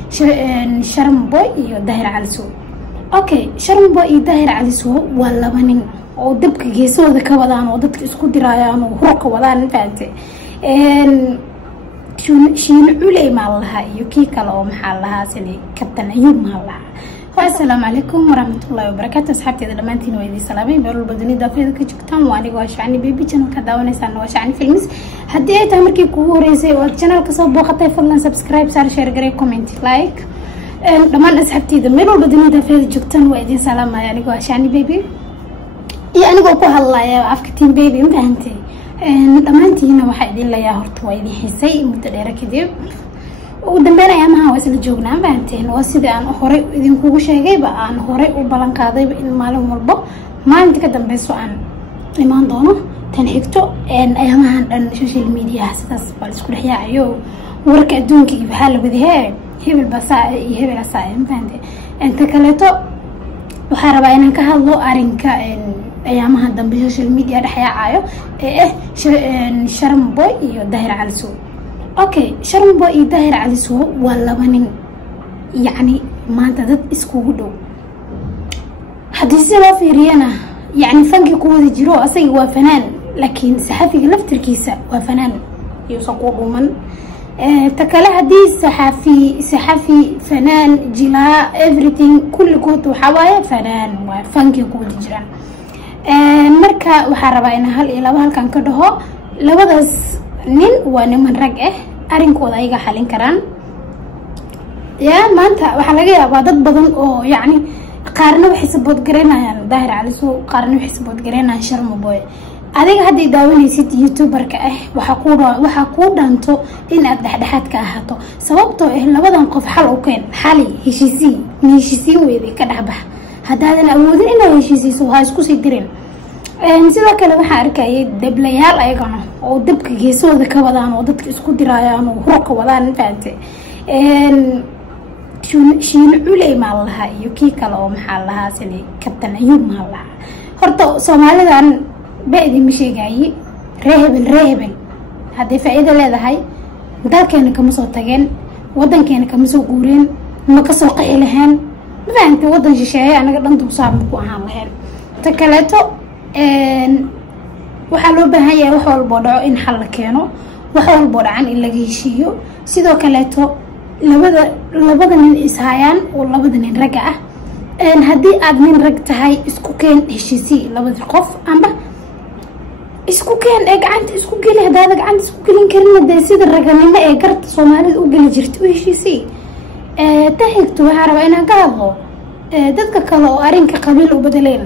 Sharma Boy iyo Daahir Cali Sow. Okay, Sharma Boy iyo Daahir Cali Sow waa laba nin oo dabka geesooda ka wadaan oo dadka isku dirayaan oo hurka wadaan faante shiin culey ma laha iyo kii kale oo maxaa lahaa sidii kabtan ayuu ma laha. Assalaamu calaykum warahmatullahi wabarakatuh. asxaabteeda dhamaantiin waa idin salaamay meel walba dunida afeeda ka joogtaan. waa aniga Shacni Baby channel ka daawanaysan waa Shacni Films. haddii ay tahay markii kugu horeysay oo channel ka soo booqatay fadlan subscribe saar share garee comment like dhamaan asxaabteeda meel walba dunida afeeda joogtaan waa idin salaamay aniga Shacni Baby iyo aniga ku hadlaya afka team baby maantay dhamaantiina waxa idin leeyahay horta waa idin xisay muddo dheer kadib ugu dambeyn ayaamaha waa isla joognaa maanteen waa sida aan hore idin kugu sheegayba aan hore u balan qaadayba in maalin walba maalinta ka dambayso aan imaan doono tan xigto ayaamahan dhan social media sidaas baa isku dhexyaacayo warka adduunka iyo waxa la wadahay hebel basaa iyo hebel asaa maante inta kaleeto waxaan rabaa inaan ka hadlo arinka ayaamaha dambe social media dhexyaacayo Sharma Boy iyo Daahir Cali Sow. Okay, Sharma Boy iyo Daahir Cali Sow waa laba nin yani maanta dad iskugu dhow haddii si loo fiiriyana yani fanki ku wada jiro asaga waa fanaan laakiin saxafiga laftirkiisa waa fanaan iyo soo dhuuman takala haddii saxafi fanaan jilaa everything kulli kood waxa waaye fanaan waa fanki ku wada jiraan marka waxaan rabaa in hal iyo laba halkan ka dhaho labadaas nin waa niman rag arinkooda ayaga xalin karaan maanta waxa laga yaabaa dad badan oo yani qaarna waxay sabood gareynayaan Daahir Cali Sow qaarna waxay sabood gareynayaan Sharma Boy. adiga haddii daawanaysid youtuberka waxa ku dhaanto in aad dhexdhexaad ka ahaato sababtoo labadan qof xal u keen xali heshiisiin weeyday ka dhaxbax haddaadan awoodin inaad heshiisiiso ha isku sii dirin sidoo kale waxaan arkayay dablayaal ayagana oo dabka geesooda ka wadaan oo dadka isku dirayaan oo hurka wadaan faante shiin culey ma laha iyo kii kale oo maxaa lahaa sidii kabtan ayuu ma laha. horta Soomaalidan baadi ma sheegay reehebel haddii faa'iido leedahay dalkeena kama soo tageen wadankeena kama soo guureen ma ka soo qixi lahayn faante wadan shisheeye anaga dhan dulsaar ku ahaan lahayn ta kaleeto waxaa loo baahan yahay wax walba dhaco in xal la keeno wax walba dhacan in laga heshiiyo sidoo kaleeto labada nin ishayaan oo labada nin rag ah haddii aad nin rag tahay isku keen heshiisi labada qof amba isku keen gacanta isku geli hadaad gacanta isku gelin karin dee sida raganimo ee garta Soomaalida u gali jirtay u heshiisi tahigtu waxa rabaa inaan ka hadlo dadka kale oo arinka qabiil u bedeleen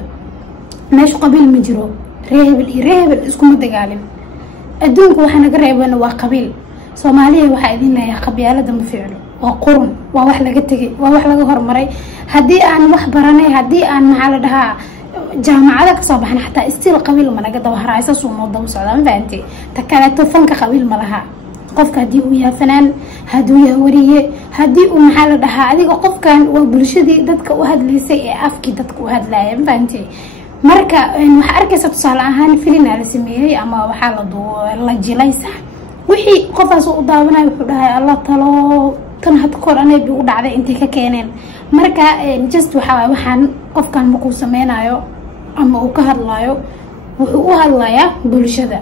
meesha qabiil ma jiro reehebel isku ma dagaalin adduunku waxa naga reebana waa qabiil Soomaaliya waxa idin leeyahay qabyaalada ma fiicno waa qurun waa wax laga tagay waa wax laga hormaray haddii aan wax baranay haddii aan maxaa la dhahaa jaamacada ka soo baxna xataa istiil qabiil ma naga daba haraysa suumo daba socdaan faanti takaleeto fanka qabiil ma laha qofka haddii uu yahay fanaan hadduu yahay wariye haddii uu maxaa la dhahaa adiga qofkan waa bulshadii dadka u hadlaysay ee afkii dadka u hadlaayeen faanti marka waxa arkaysa tusaale ahaan filin la sameeyay ama waxa la jilay sax wixii qofaas u daawanayo wuxuu dhahay Allah talo tan had koor anay u dhacday intay ka keeneen marka just waxaan qofkan ma ku sameynayo ama uu ka hadlayo wuxuu u hadlayaa bulshada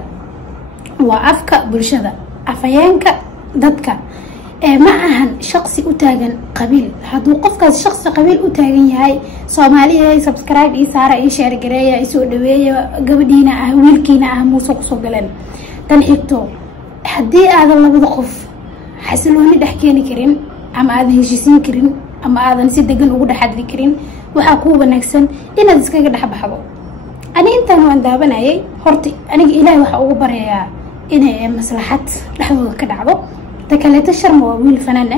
waa afka bulshada afayeenka dadka ma ahan shakhsi u taagan qabiil hadduu qofkaas shakhsi qabiil u taagan yahay Soomaaliya subscribe ii saara ii share gareeya ii soo dhaweeya gabadhiina ah wiilkiina ah muusoo ku soo galeen tan xigto haddii aadan labada qof xasilooni dhex keeni karin ama aadan heshiisiin karin ama aadan si degan ugu dhaxadli karin waxa ku wanaagsan inaad iskaga dhaxbaxdo ani intaan waan daabanayay horti aniga Ilaahay waxa ugu baryayaa inay maslaxad dhaxdooda ka dhacdo takaleeto Sharma waa wiil fanaan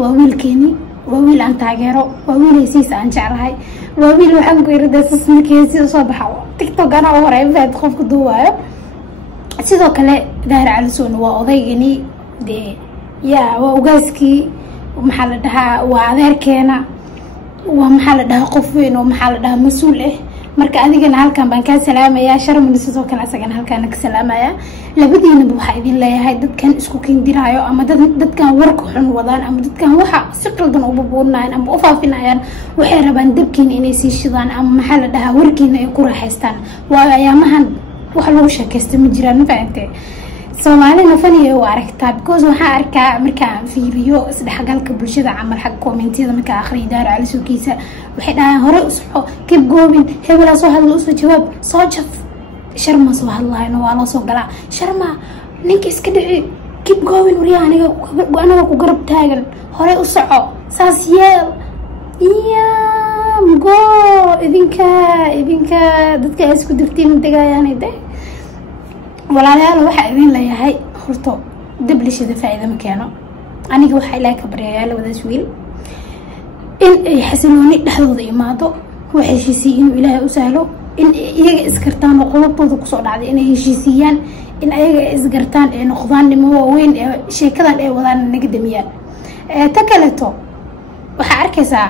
waa wiilkeeni waa wiil aan taageero waa wiil hesiisa aan jeclahay waa wiil waxaan ku yiraahdaa sismikiisa soo baxo TikTok ana horay baad qofku duuwayo sidoo kale Daahir Cali Sow waa odaygani waa ugaaskii maxaa la dhahaa waa adeerkeena waa maxaa la dhahaa qof weyn oo maxaa la dhahaa mas'uul marka adigana halkan baan ka salaamaya sharmani sidoo kale asagana halkan ka salaamaya labadiina waxa idin leeyahay dadkan isku kindiraayo ama dadkan warka xun wadaan ama dadkan waxa si qaldan u buubuunayaan ama u faafinayaan waxay rabaan dabkiina inay sii shidaan ama maxaa la dhahaa warkiina ay ku raaxaystaan waa ayaamahan wax lagu sheekaysto ma jiraan faa'idee Soomaalina faniyo waa aragtaa because waxa arkaa marka fiiriyo isdhaxgalka bulshada camal xaq commentiyada marka akhriyo daar cali suuqiisa waxay dhahaan hore u soco keep going hebel soo hadlo soo jawaab soo jaf sharma soo hadlayno waa la soo galaa sharma ninka iska dhici keep going wariya aniga ku garab taagan hore u soco saas yeel go idinka dadka isku dirtiin dagayaan walaalayaal waxa idin leeyahay horto dablishada faa'iido ma keeno aniga waxa ilaahay ka baryayaa labadaas wiil in ay xasilooni dhaxdooda imaado waxa heshiisiin inuu ilaahay u sahlo in iyaga iskartaan oo qodobtooda ku soo dhacday inay heshiisiyaan in ayaga isgartaan ee noqdaan nimo waaweyn ee sheekadan ay wadaan naga damiyaan ta kaleeto waxa arkaysaa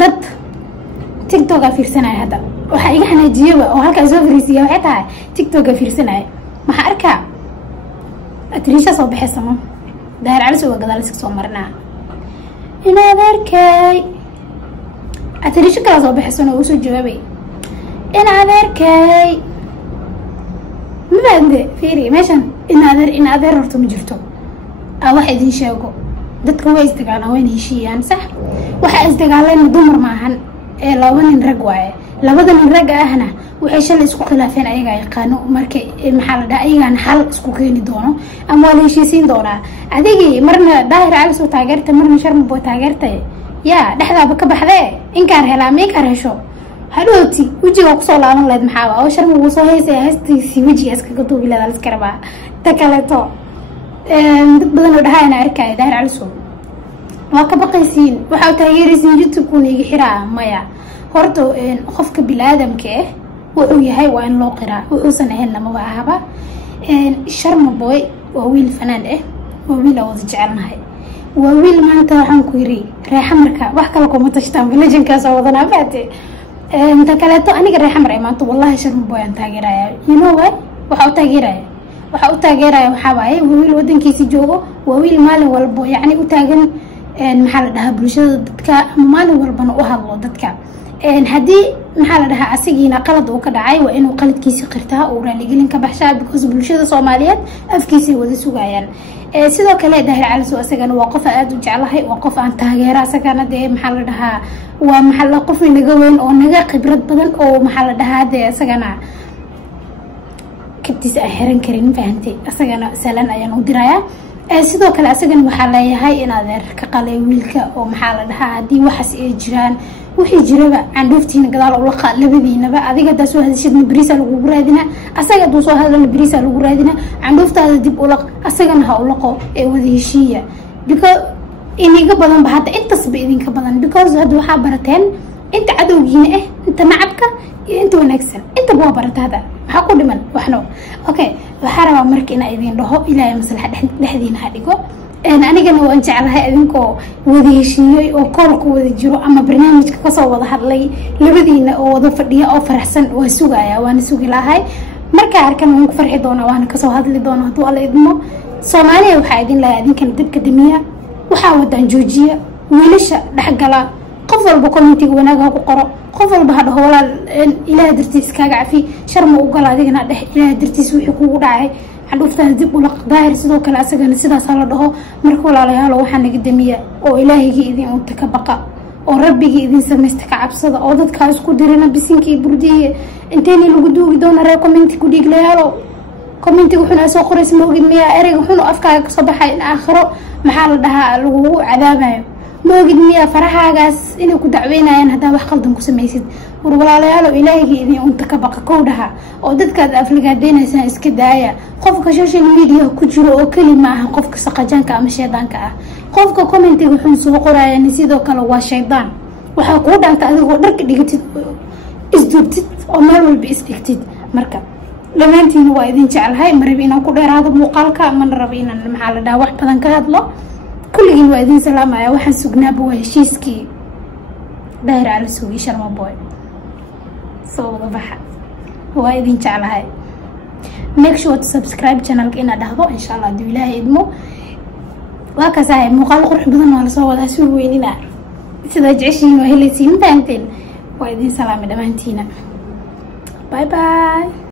dad TikTok fiirsanaya hada waxa iga xanaajiyay oo halka soo fariisiya waxa tahay TikTok fiirsanaya waxa arkaa atrisha soo bixisano daar cali soo gadaal iska soo marnaa ina adeerkay atrisha kala soo bixisano oo soo jawaabay ina adeerkay mabande fiiri meeshan ina adeer horto ma jirto wax idin sheego dadka way isdagaalaan way heshiiyaan sax waxa isdagaalaan dumar maahan ee laba nin rag waaye labada nin rag ahna waxay shalay isku khilaafeen ayaga yaqaano markay maxaa la dhahaa ayaga hal isku keeni doono ama wala heshiisiin doona adigi marna daahir cali soo taageerta marna sharma boo taageerta yaa dhaxdaaba ka baxday in kaar helaa ma kaar hesho hadhooti wajiga ku soo laaban leed maxaa oo sharma uu soo heesay heestiisi wajiga iska duubi leedahay iska rabaa ta kaleeto dad badan oo dhahaayna arkay daahir cali soo waa ka baqaysiin waxa uu taageeraysiin YouTube ku niga xiraa maya horto qofka bilaadamka wuxuu yahay waa in loo qiraa wuxuu ahayn ma ahaba sharma boy waa wiil fanaan waa wiil oo jecelnahay waa wiil maanta waxaan ku yiri reexa marka wax kale kuma tashtaan villageankaas oo wadana baate inta kale to aniga reexa mar maanta wallahi sharma boy aan taageeraya you know why waxa uu taageeraya waxa waaye wiil wadankiisa joogo waa wiil maalin walba yani u taagan maxaa la dhahaa bulshada dadka maalin walbana u hadlo dadka hadii maxaa la dhahaa asigiina qalad uu ka dhacay waa inuu qaladkiisa qirtaa oo raali gelin ka baxshaa because bulshada Soomaaliyeed afkiisa wada sugayaan sidoo kale daahir cali soo asagana waa qof aad u jecelahay waa qof aan taageero asagana maxaa la dhahaa waa maxaa la qof naga weyn oo naga khibrad badan oo maxaa la dhahaa asagana kabtiisa ay xiran karin fahamtay asagana salan ayaan u dirayaa sidoo kale asagana waxa leeyahay in adeer ka qalay wiilka oo maxaa la dhahaa hadii waxas ay jiraan wixii jiraba candhooftiina gadaal oo la qaad labadiinaba adiga taas soo hadashid Brisa lagu raadina asaga duu soo hadalna Brisa lagu raadina candhooftaada dib u laq asagana ha u laqo ee wada heshiiya because iniga badan ba hadda intaas ba idinka badan because hadda waxa barateen inta cadowgiina inta nacabka iyo inta wanaagsan inta baa baratada waxa ku dhiman waxno okay waxa rabaa markii ina idin dhaho ilaahay maslaxa dhexdiina ha dhigo anigana waan jeclahay idinkoo wada heshiiyay oo koolku wada jiro ama barnaamijka ka soo wada hadlay labadiina oo wada fadhiya oo faraxsan waa sugaya waan sugi lahay marka arkan waan ku farxi doona waan ka soo hadli doona haduu alla idmo Soomaaliya waxa idin leeyahay idinkan dibka damiya waxa wadaan joojiya wiilasha dhaxgala qof walba commentiga wanaaga ku qoro qof walba ha dhaho walaal ilaahay dartiis kaaga cafi sharma u gal adigana dhex ilaahay dartiis wixii kugu dhacay عندوفتها دب ولا ظاهر سيدو كلا أسجن سيدا صار له مركول على هلا وحنا قدامية أو إلهي إذن أنتك بقى أو ربي إذن سمستك عبصة أو ضد كاس كودرنا بسنكي بردية انتني لو قدو قدونا رأي كومنتي كودي قليالو كومنتي وحنا سوقر اسمه قد مياه أريج وحنا أفكار صباحا آخره محل ده لو عذابه ما قد مياه فرحة جاس إنه كدعوينا يعني هذا وحقل دم كسميسد ولا لا إلهي إذن أنتك بقى كودها أو ضد كذا أفلقات دينا سنة إسكداية qofka social media ku jiro oo kalima ah qofka saqajanka ama sheedanka ah qofka commentiga wuxuu soo qorayaan sidoo kale waa sheedan waxa ku dhaanta adigoo dharka dhigtid isdubtid oo meel walba isdhigtid marka dhamaantiin waa idin jecelahay marib inaan ku dheeraado muuqaalka ma rabo inaan maxaa la dhahaa wax badan ka hadlo kulligiin waa idin salaamaya waxaan sugnaaba waa heshiiskii daahir cali suugi sharma boy soo wada baxa waa idin jeclahay make sure to subscribe channelka ina dhahdo insha Allah duu ilaahay idmo waa ka sahay muuqaal qurux badan waa la soo wadaa si weynina sida jeceshiin waa helaysiin inta waa idin salaam dhamaantiina bye bye